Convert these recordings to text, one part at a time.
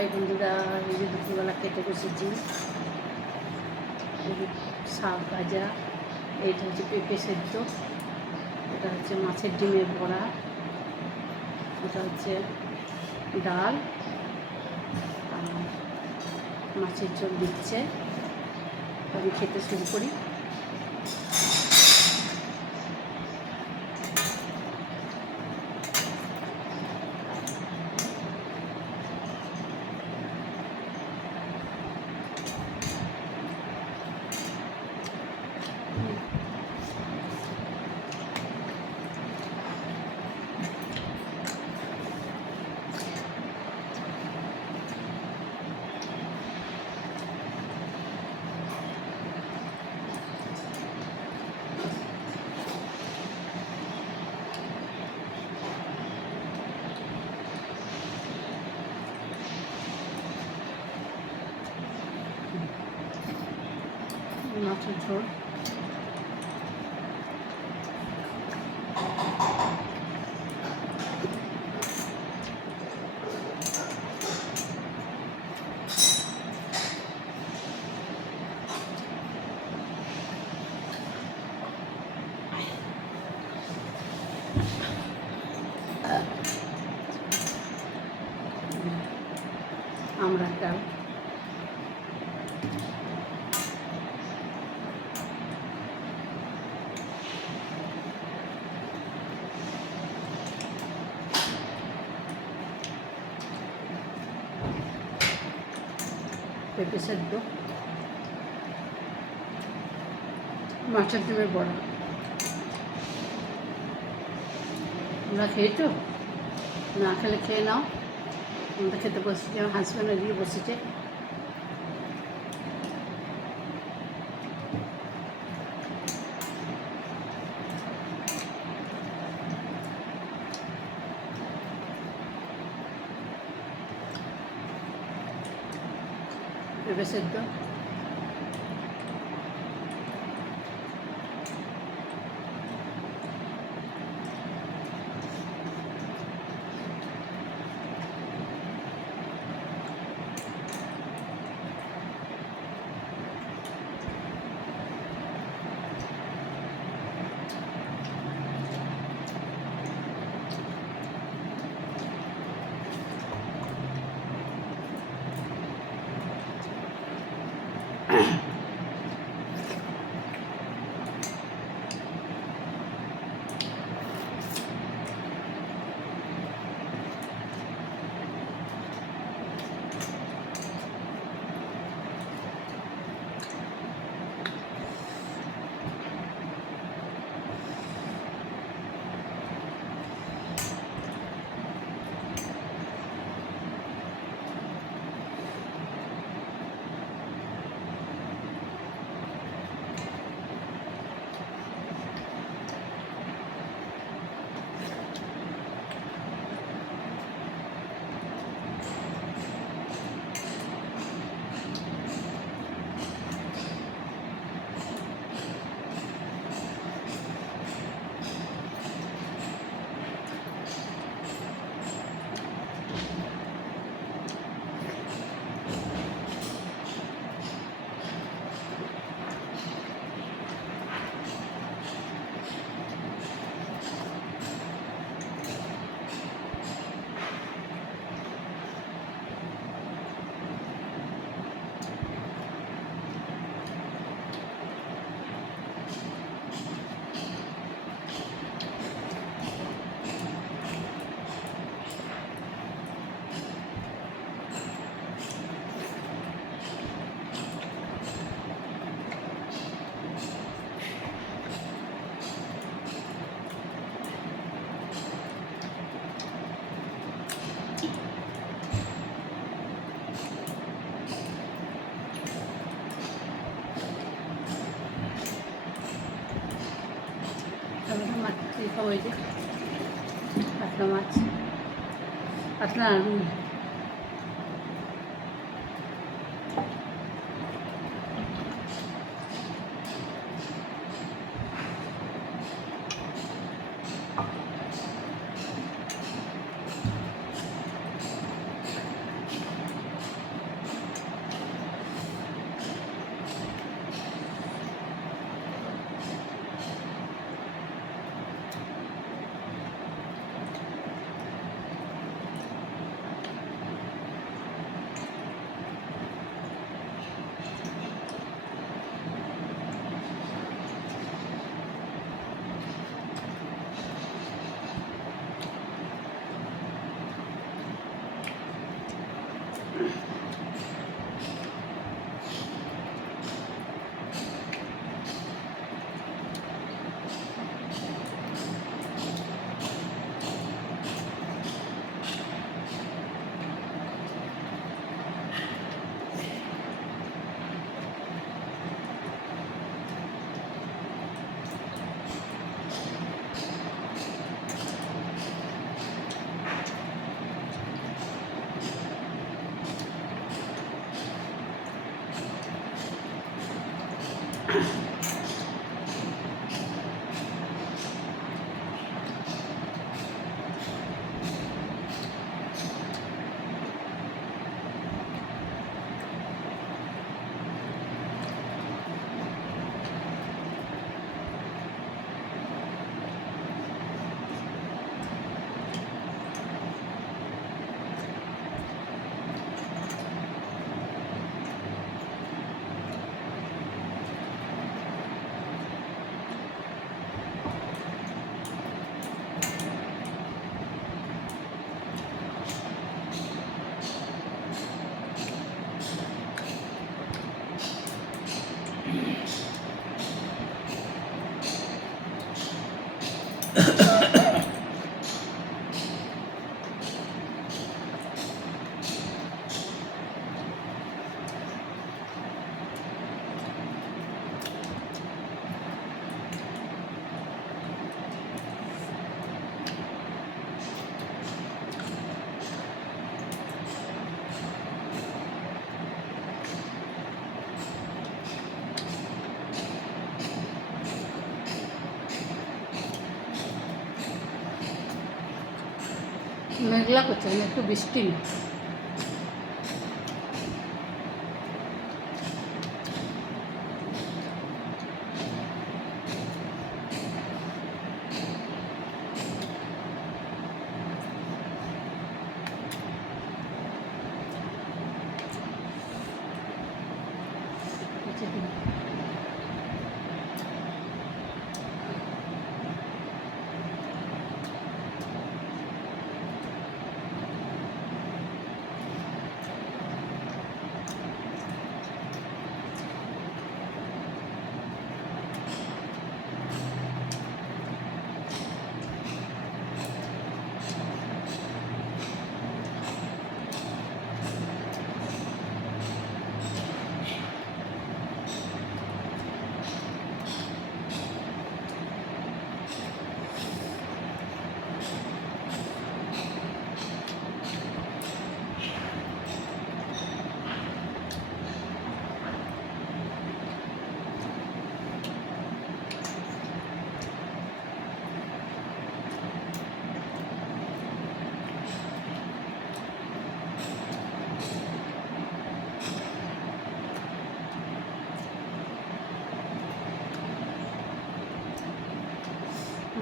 হাই বন্ধুরা, এই যে দুপুরবেলা খেতে বসেছি। শাক ভাজা, এইটা হচ্ছে পেঁপে সেদ্ধ, এটা হচ্ছে মাছের ডিমের বড়া, এটা হচ্ছে ডাল আর মাছের ঝোল দিচ্ছে। আমি খেতে শুরু করি। মাছের ঝোল, আমড়ার ডাল, পেঁপে সেদ্ধ, মাছের ডিমের বড়া। তোমরা খেয়েছো? না খেলে খেয়ে নাও। আমরা খেতে বসেছি, আমার হাজব্যান্ড এদিকে বসেছে। পেঁপে সেদ্ধ, মাছ খাবো। এই যে পাতলা মাছ, পাতলা আলু, মেঘলা করছে, একটু বৃষ্টি নেই।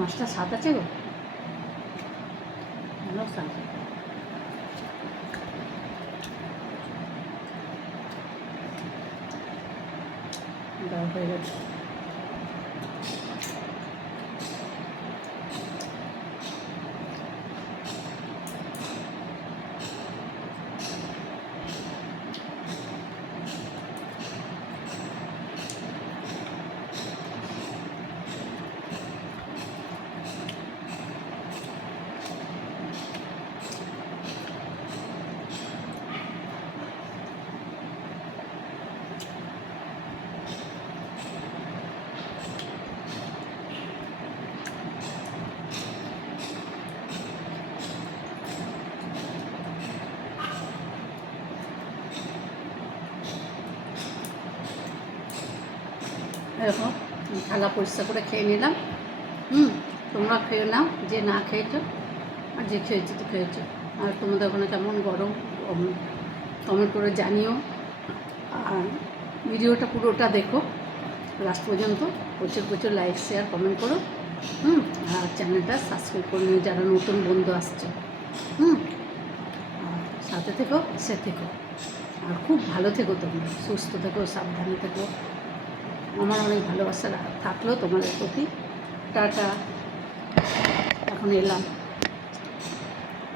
মাছটা স্বাদ আছে গো, ভালো স্বাদ। দেওয়া হয়ে গেছে। এরকম থালা পরিষ্কার করে খেয়ে নিলাম। তোমরা খেয়ে নাও, যে না খেয়েছো, আর যে খেয়েছো তো খেয়েছো। আর তোমাদের ওখানে কেমন গরম কমেন্ট করে জানিও। আর ভিডিওটা পুরোটা দেখো লাস্ট পর্যন্ত, প্রচুর প্রচুর লাইক শেয়ার কমেন্ট করো। আর চ্যানেলটা সাবস্ক্রাইব করে নিও যারা নতুন বন্ধু আসছে। আর সাথে থেকো, সে থেকো, আর খুব ভালো থেকো, তোমরা সুস্থ থেকো, সাবধানে থেকো। আমার অনেক ভালোবাসা থাকলো তোমাদের প্রতি। টাটা, এখন এলাম।